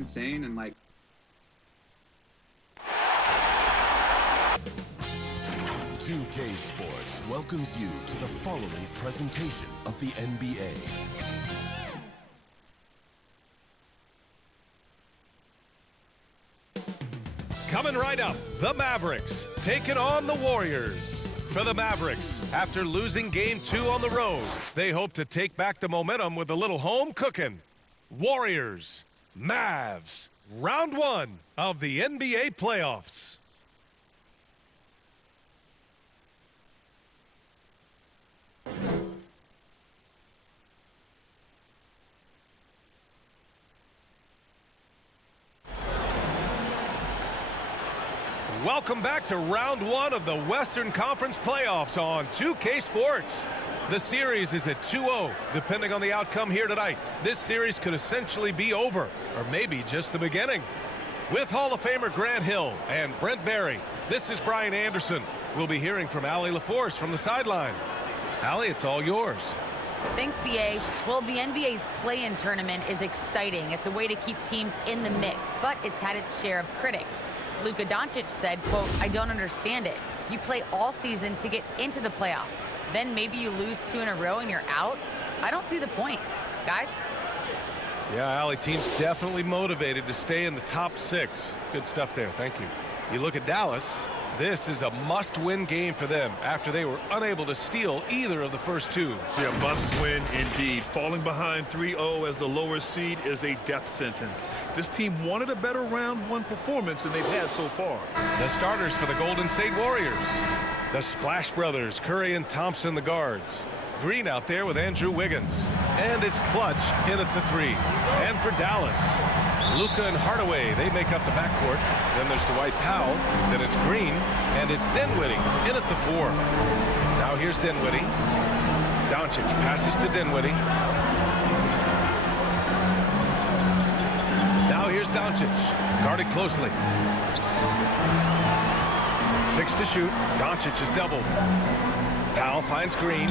insane and like 2K Sports welcomes you to the following presentation of the NBA. Coming right up, the Mavericks taking on the Warriors. For the Mavericks, after losing Game 2 on the road, they hope to take back the momentum with a little home cooking. Warriors, Mavs, round 1 of the NBA playoffs. Welcome back to round 1 of the Western Conference playoffs on 2K Sports. The series is at 2-0, depending on the outcome here tonight. This series could essentially be over, or maybe just the beginning. With Hall of Famer Grant Hill and Brent Barry, this is Brian Anderson. We'll be hearing from Leforce from the sideline. Allie, it's all yours. Thanks, BA. Well, the NBA's play-in tournament is exciting. It's a way to keep teams in the mix, but it's had its share of critics. Luka Doncic said, quote, "I don't understand it. You play all season to get into the playoffs. Then maybe you lose 2 in a row and you're out? I don't see the point." Guys? Yeah, Allie, team's definitely motivated to stay in the top 6. Good stuff there. Thank you. You look at Dallas. This is a must-win game for them after they were unable to steal either of the first 2. Yeah, must-win indeed. Falling behind 3-0 as the lower seed is a death sentence. This team wanted a better round 1 performance than they've had so far. The starters for the Golden State Warriors. The Splash Brothers, Curry and Thompson, the guards. Green out there with Andrew Wiggins. And it's Clutch in at the 3. And for Dallas, Luka and Hardaway, they make up the backcourt. Then there's Dwight Powell. Then it's Green. And it's Dinwiddie in at the 4. Now here's Dinwiddie. Doncic passes to Dinwiddie. Now here's Doncic. Guarded closely. 6 to shoot. Doncic is doubled. Powell finds Green.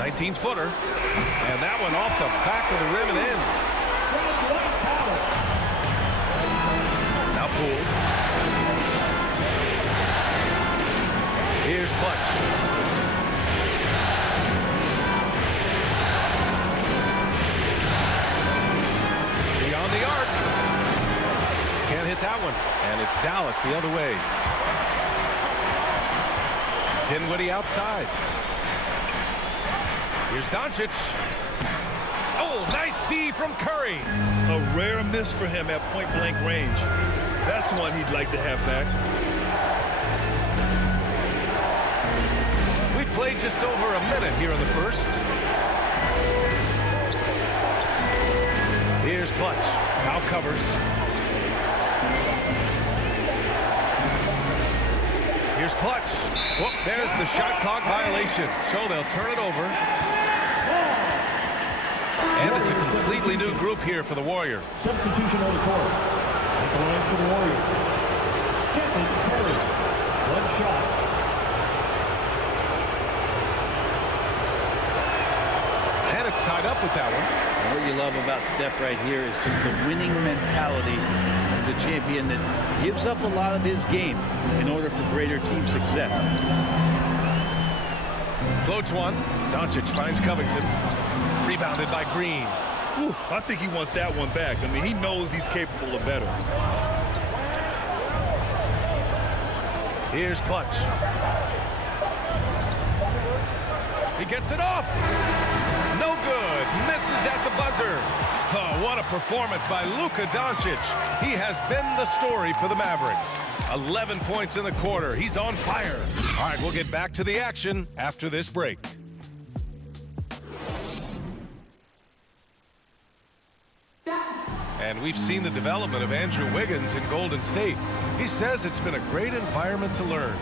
19-footer. And that one off the back of the rim and in. Now Poole. Here's Clutch. Beyond the arc. Can't hit that one. And it's Dallas the other way. Dinwiddie outside. Here's Doncic. Oh, nice D from Curry. A rare miss for him at point-blank range. That's one he'd like to have back. We've played just over a minute here in the first. Here's Clutch. Now covers. Here's Clutch. Whoop, there's the shot clock violation. So they'll turn it over. And it's a completely new group here for the Warriors. Substitution on the court. At the line for the Warriors, Stephen Curry. 1 shot. And it's tied up with that one. And what you love about Steph right here is just the winning mentality. He's a champion that gives up a lot of his game in order for greater team success. Floats one. Doncic finds Covington. Rebounded by Green. Ooh, I think he wants that one back. I mean, he knows he's capable of better. Here's Clutch. He gets it off. No good. Misses at the buzzer. Oh, what a performance by Luka Doncic. He has been the story for the Mavericks. 11 points in the quarter. He's on fire. All right, we'll get back to the action after this break. And we've seen the development of Andrew Wiggins in Golden State. He says it's been a great environment to learn.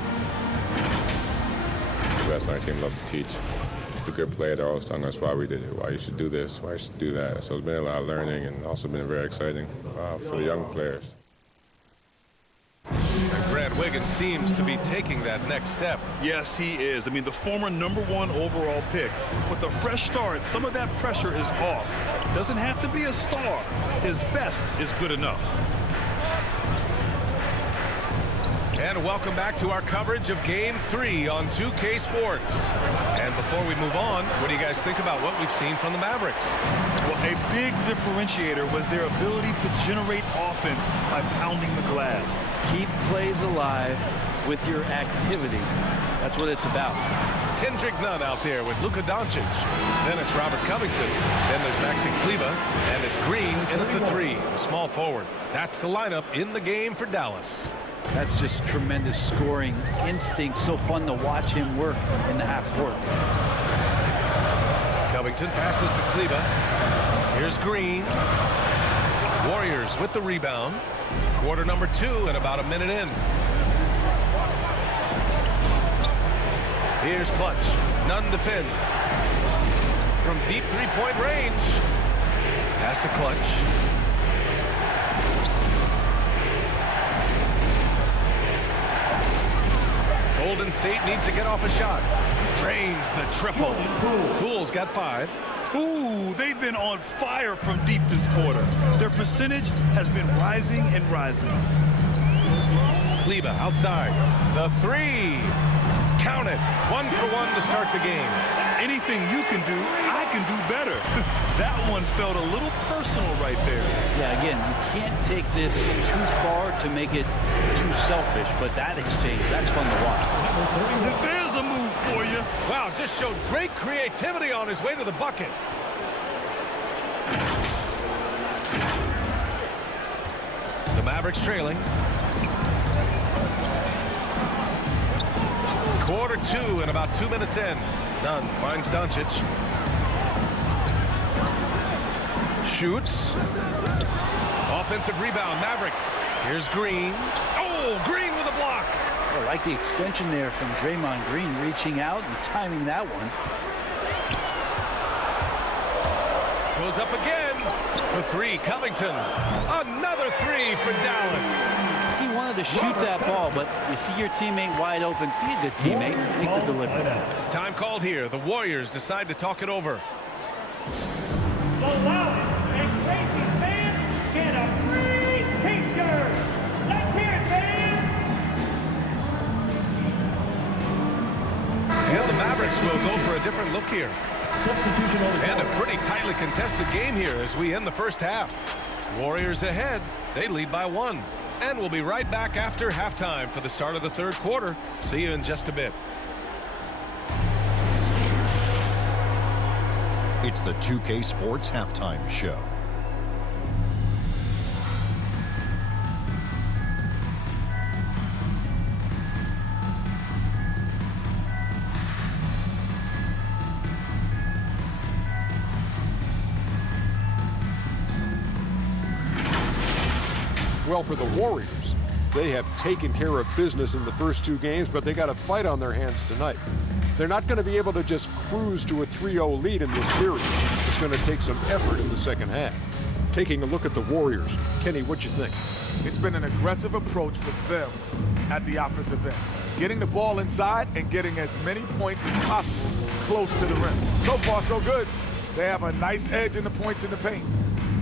The best on our team love to teach. The good player, they're always telling us why we did it, why you should do this, why you should do that. So it's been a lot of learning and also been very exciting for the young players. And Grant Wiggins seems to be taking that next step. Yes, he is. I mean, the former #1 overall pick. With a fresh start, some of that pressure is off. Doesn't have to be a star. His best is good enough. And welcome back to our coverage of Game 3 on 2K Sports. And before we move on, what do you guys think about what we've seen from the Mavericks? Well, a big differentiator was their ability to generate offense by pounding the glass. Keep plays alive with your activity. That's what it's about. Kendrick Nunn out there with Luka Doncic. Then it's Robert Covington. Then there's Maxi Kleber. And it's Green in at the 3, small forward. That's the lineup in the game for Dallas. That's just tremendous scoring instinct. So fun to watch him work in the half court. Covington passes to Kleber. Here's Green. Warriors with the rebound. Quarter number 2 and about a minute in. Here's Clutch. Nunn defends. From deep three-point range. Pass to Clutch. Golden State needs to get off a shot. Drains the triple. Poole's got 5. Ooh, they've been on fire from deep this quarter. Their percentage has been rising and rising. Kleber outside. The 3. Count it. 1 for 1 to start the game. Anything you can do, I can do better. That one felt a little personal right there. Yeah, again, you can't take this too far to make it too selfish, but that exchange, that's fun to watch. There's a move for you. Wow, just showed great creativity on his way to the bucket. The Mavericks trailing. Quarter 2 and about 2 minutes in. Nunn finds Doncic. Shoots. Offensive rebound, Mavericks. Here's Green. Oh, Green with a block. I like the extension there from Draymond Green, reaching out and timing that one. Goes up again. The 3, Covington. Another 3 for Dallas. He wanted to shoot that ball, but you see your teammate wide open. Be a good teammate. Make the delivery. Time called here. The Warriors decide to talk it over. The loudest and craziest fans get a free T-shirt. Let's hear it, fans. And the Mavericks will go for a different look here. Substitution on the And a pretty tightly contested game here as we end the first half. Warriors ahead. They lead by 1. And we'll be right back after halftime for the start of the third quarter. See you in just a bit. It's the 2K Sports Halftime Show. Well, for the Warriors, they have taken care of business in the first 2 games, but they got a fight on their hands tonight. They're not going to be able to just cruise to a 3-0 lead in this series. It's going to take some effort in the second half. Taking a look at the Warriors, Kenny, what you think? It's been an aggressive approach for them at the offensive end. Getting the ball inside and getting as many points as possible close to the rim. So far, so good. They have a nice edge in the points in the paint.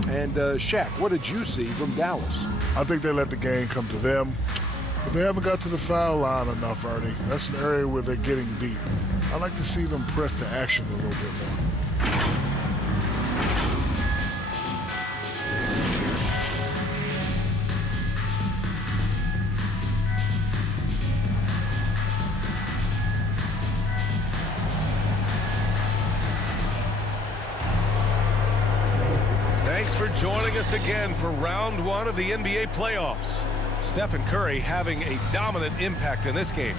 And Shaq, what did you see from Dallas? I think they let the game come to them, but they haven't got to the foul line enough, Ernie. That's an area where they're getting beat. I like to see them press to action a little bit more. Thanks for joining us again for round 1 of the NBA playoffs. Stephen Curry having a dominant impact in this game.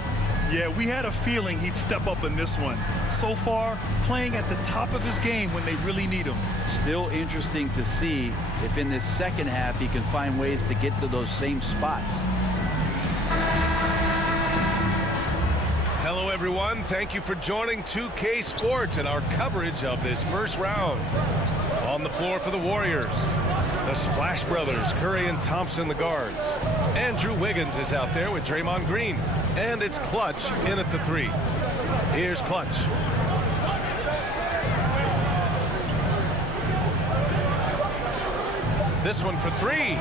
Yeah, we had a feeling he'd step up in this one. So far, playing at the top of his game when they really need him. Still interesting to see if in this second half he can find ways to get to those same spots. Hello, everyone. Thank you for joining 2K Sports and our coverage of this first round. On the floor for the Warriors, The Splash Brothers, Curry and Thompson, the guards. Andrew Wiggins is out there with Draymond Green. And it's Clutch in at the 3. Here's Clutch. This one for 3.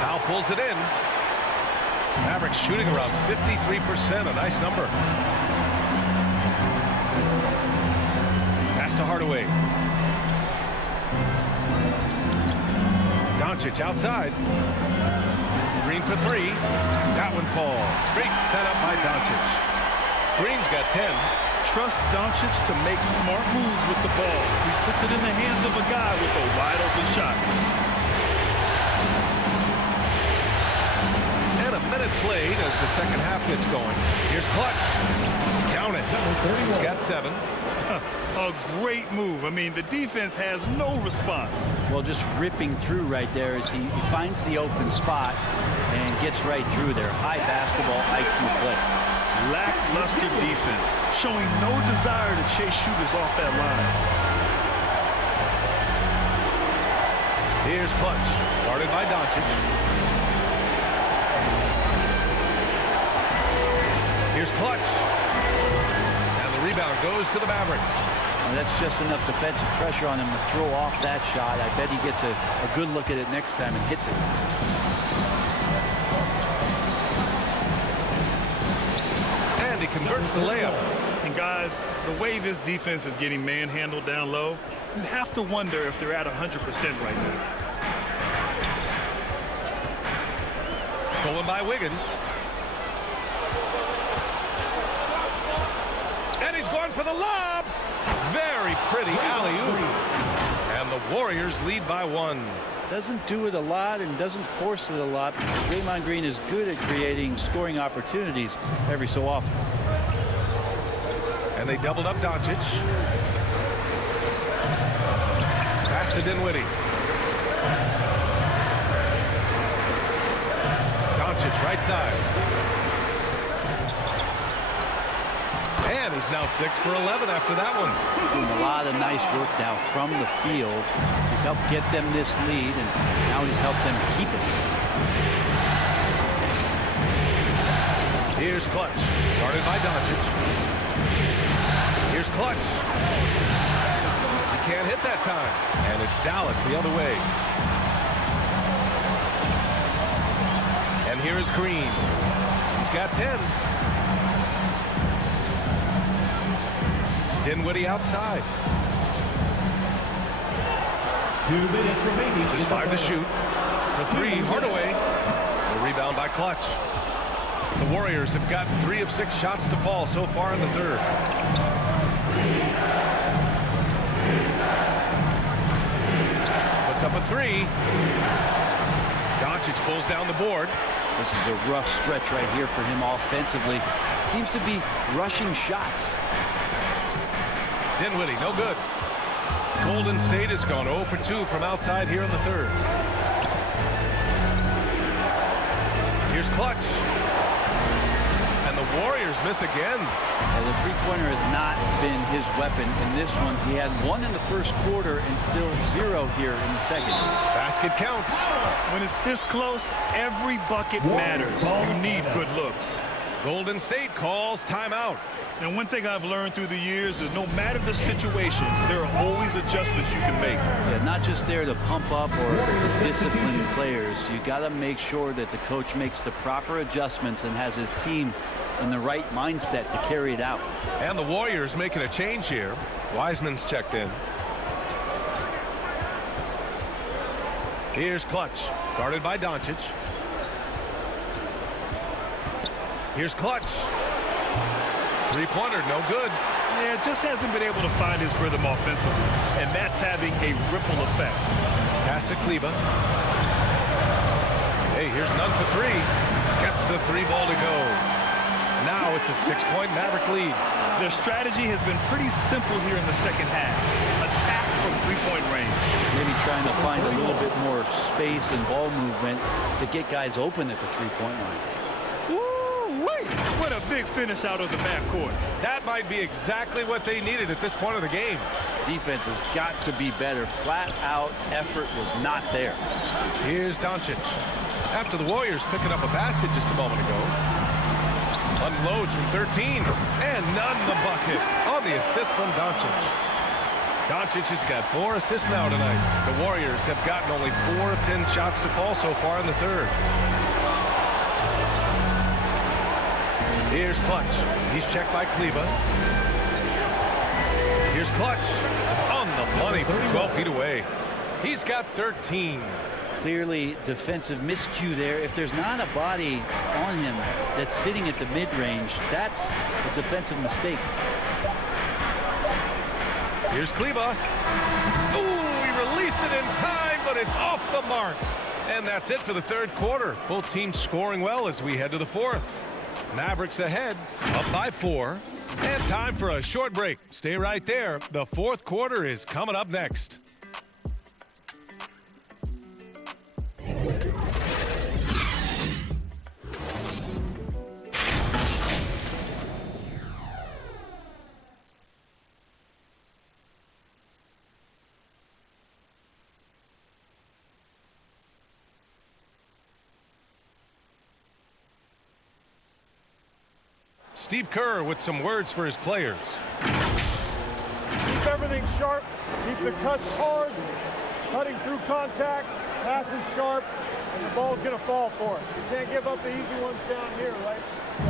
Now pulls it in. Mavericks shooting around 53%, a nice number. Pass to Hardaway. Doncic outside. Green for 3. That one falls. Great setup by Doncic. Green's got 10. Trust Doncic to make smart moves with the ball. He puts it in the hands of a guy with a wide open shot. And a minute played as the second half gets going. Here's Clutch. Count it. He's got 7. A great move. I mean, the defense has no response. Well, just ripping through right there as he finds the open spot and gets right through there. High basketball IQ play. Lackluster defense, showing no desire to chase shooters off that line. Here's Clutch, guarded by Doncic. Here's Clutch. And the rebound goes to the Mavericks. And that's just enough defensive pressure on him to throw off that shot. I bet he gets a good look at it next time and hits it. He converts the layup. And guys, the way this defense is getting manhandled down low, you have to wonder if they're at 100% right now. Stolen by Wiggins. And he's going for the lob. Very pretty alley-oop. And the Warriors lead by 1. Doesn't do it a lot and doesn't force it a lot. Draymond Green is good at creating scoring opportunities every so often. And they doubled up Doncic. Pass to Dinwiddie. Doncic right side. And he's now 6 for 11 after that one. Doing a lot of nice work now from the field. He's helped get them this lead, and now he's helped them keep it. Here's Clutch, guarded by Doncic. Here's Clutch. He can't hit that time. And it's Dallas the other way. And here is Green. He's got 10. Dinwiddie outside. 2 minutes remaining. Just 5 to shoot. For 3, Hardaway. The rebound by Clutch. The Warriors have gotten 3 of 6 shots to fall so far in the third. Puts up a 3. Doncic pulls down the board. This is a rough stretch right here for him offensively. Seems to be rushing shots. Dinwiddie, no good. Golden State has gone 0 for 2 from outside here in the third. Here's Clutch. And the Warriors miss again. Well, the three-pointer has not been his weapon in this one. He had 1 in the first quarter and still 0 here in the second. Basket counts. When it's this close, every bucket matters. You need good looks. Golden State calls timeout. And one thing I've learned through the years is no matter the situation, there are always adjustments you can make. Yeah, not just there to pump up or to discipline players. You got to make sure that the coach makes the proper adjustments and has his team in the right mindset to carry it out. And the Warriors making a change here. Wiseman's checked in. Here's Clutch, guarded by Doncic. Here's Clutch. Three-pointer, no good. Yeah, just hasn't been able to find his rhythm offensively, and that's having a ripple effect. Pass to Kleba. Hey, here's none for 3. Gets the 3 ball to go. Now it's a 6-point Maverick lead. Their strategy has been pretty simple here in the second half. Attack from 3-point range. Maybe trying to find a little bit more space and ball movement to get guys open at the 3-point line. What a big finish out of the backcourt. That might be exactly what they needed at this point of the game. defense has got to be better. Flat out effort was not there. Here's Doncic. After the Warriors picking up a basket just a moment ago. Unloads from 13. And none the bucket on the assist from Doncic. Doncic has got 4 assists now tonight. The Warriors have gotten only 4 of 10 shots to fall so far in the third. Here's Clutch. He's checked by Kleba. Here's Clutch on the money from 12 feet away. He's got 13. Clearly defensive miscue there. If there's not a body on him that's sitting at the mid-range, that's a defensive mistake. Here's Kleba. Ooh, he released it in time, but it's off the mark. And that's it for the third quarter. Both teams scoring well as we head to the fourth. Mavericks ahead, up by 4. And time for a short break. Stay right there. The fourth quarter is coming up next. Steve Kerr with some words for his players. Keep everything sharp. Keep the cuts hard. Cutting through contact. Passing sharp. And the ball's going to fall for us. We can't give up the easy ones down here, right?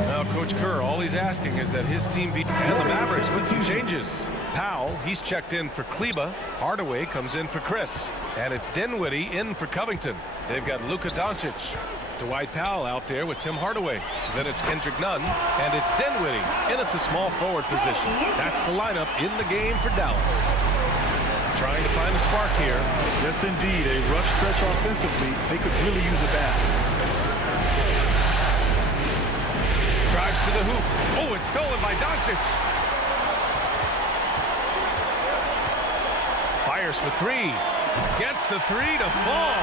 Now, Coach Kerr, all he's asking is that his team beat and the Mavericks with some changes. Powell, he's checked in for Kleba. Hardaway comes in for Chris. And it's Dinwiddie in for Covington. They've got Luka Doncic. Dwight Powell out there with Tim Hardaway. Then it's Kendrick Nunn, and it's Dinwiddie in at the small forward position. That's the lineup in the game for Dallas. Trying to find a spark here. Yes, indeed. A rough stretch offensively. They could really use a basket. Drives to the hoop. Oh, it's stolen by Doncic. Fires for 3. Gets the 3 to fall.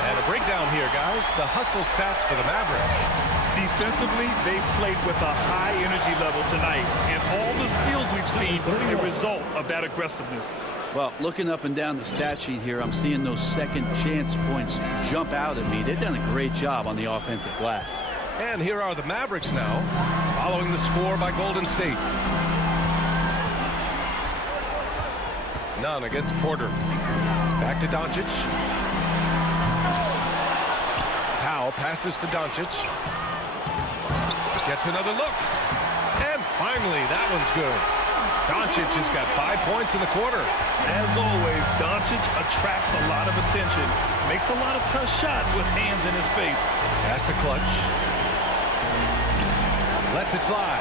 And a breakdown here, guys. The hustle stats for the Mavericks. Defensively, they've played with a high energy level tonight. And all the steals we've seen are a result of that aggressiveness. Well, looking up and down the stat sheet here, I'm seeing those second chance points jump out at me. They've done a great job on the offensive glass. And here are the Mavericks now, following the score by Golden State. Nunn against Porter. Back to Doncic. Powell passes to Doncic. Gets another look. And finally, that one's good. Doncic has got 5 points in the quarter. As always, Doncic attracts a lot of attention. Makes a lot of tough shots with hands in his face. Pass to Clutch. Lets it fly.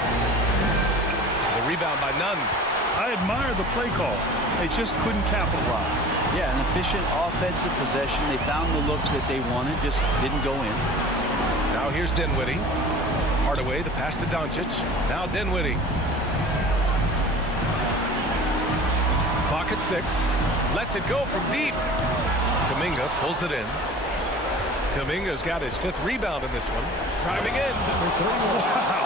The rebound by Nunn. I admire the play call. They just couldn't capitalize. Yeah, an efficient offensive possession. They found the look that they wanted, just didn't go in. Now here's Dinwiddie. Hardaway, the pass to Doncic. Now Dinwiddie. Clock at 6. Lets it go from deep. Kuminga pulls it in. Kuminga's got his 5th rebound in this one. Driving in. Wow.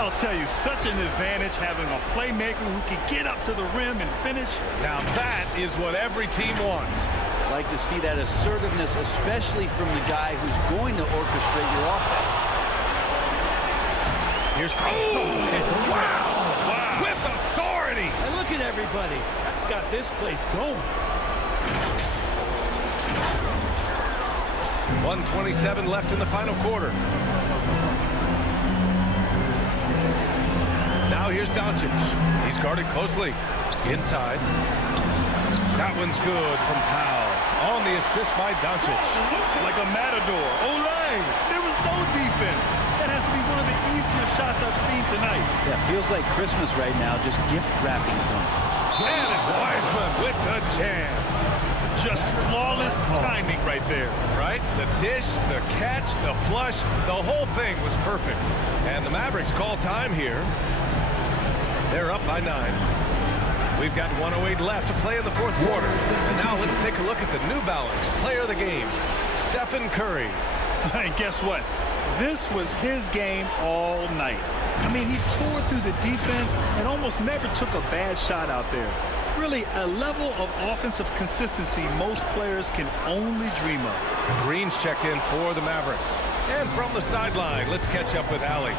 I'll tell you, such an advantage having a playmaker who can get up to the rim and finish. Now that is what every team wants. Like to see that assertiveness, especially from the guy who's going to orchestrate your offense. Here's wow. With authority. And look at everybody. That's got this place going. 1:27 left in the final quarter. Now here's Doncic. He's guarded closely. Inside. That one's good from Powell. On the assist by Doncic. Like a matador. Olay! There was no defense. That has to be one of the easier shots I've seen tonight. Yeah, feels like Christmas right now, just gift wrapping points. And it's Wiseman with the jam. Just flawless timing right there. Right? The dish, the catch, the flush, the whole thing was perfect. And the Mavericks call time here. They're up by 9. We've got 1:08 left to play in the fourth quarter. And now let's take a look at the New Balance player of the game, Stephen Curry. And guess what? This was his game all night. I mean, he tore through the defense and almost never took a bad shot out there. Really a level of offensive consistency most players can only dream of. Green's checked in for the Mavericks. And from the sideline, let's catch up with Allie.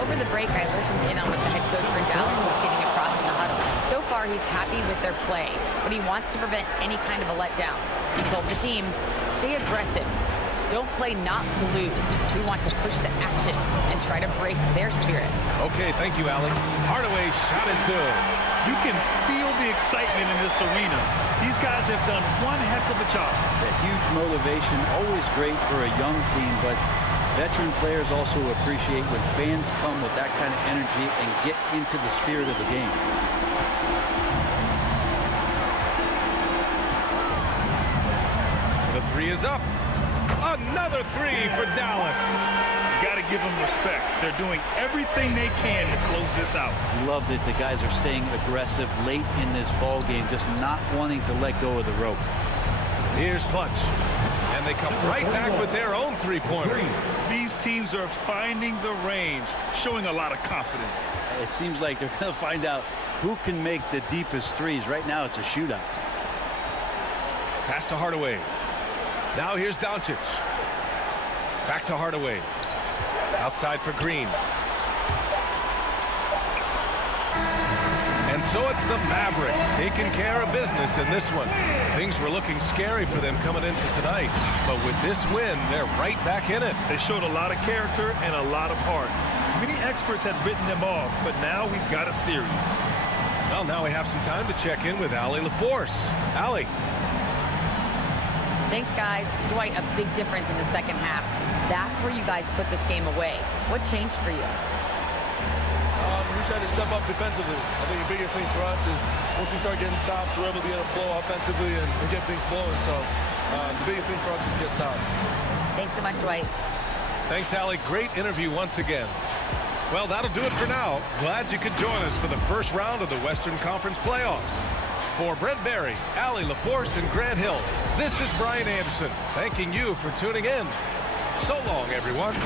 Over the break, I listened in on what the head coach for Dallas was getting across in the huddle. So far, he's happy with their play, but he wants to prevent any kind of a letdown. He told the team, stay aggressive. Don't play not to lose. We want to push the action and try to break their spirit. Okay, thank you, Allie. Hardaway's shot is good. You can feel the excitement in this arena. These guys have done one heck of a job. A huge motivation, always great for a young team, but veteran players also appreciate when fans come with that kind of energy and get into the spirit of the game. The three is up. Another three for Dallas. You got to give them respect. They're doing everything they can to close this out. Love that the guys are staying aggressive late in this ball game, just not wanting to let go of the rope. Here's Clutch. And they come right back with their own three-pointer. These teams are finding the range, showing a lot of confidence. It seems like they're going to find out who can make the deepest threes. Right now, it's a shootout. Pass to Hardaway. Now here's Doncic. Back to Hardaway. Outside for Green. And so it's the Mavericks taking care of business in this one. Things were looking scary for them coming into tonight, but with this win, they're right back in it. They showed a lot of character and a lot of heart. Many experts had written them off, but now we've got a series. Well, now we have some time to check in with Allie Leforce. Allie. Thanks, guys. Dwight, a big difference in the second half. That's where you guys put this game away. What changed for you? We tried to step up defensively. I think the biggest thing for us is once we start getting stops, we're able to get a flow offensively and get things flowing. So the biggest thing for us was to get stops. Thanks so much, Dwight. Thanks, Allie. Great interview once again. Well, that'll do it for now. Glad you could join us for the first round of the Western Conference Playoffs. For Brent Barry, Allie Leforce, and Grant Hill, this is Brian Anderson, thanking you for tuning in. So long, everyone.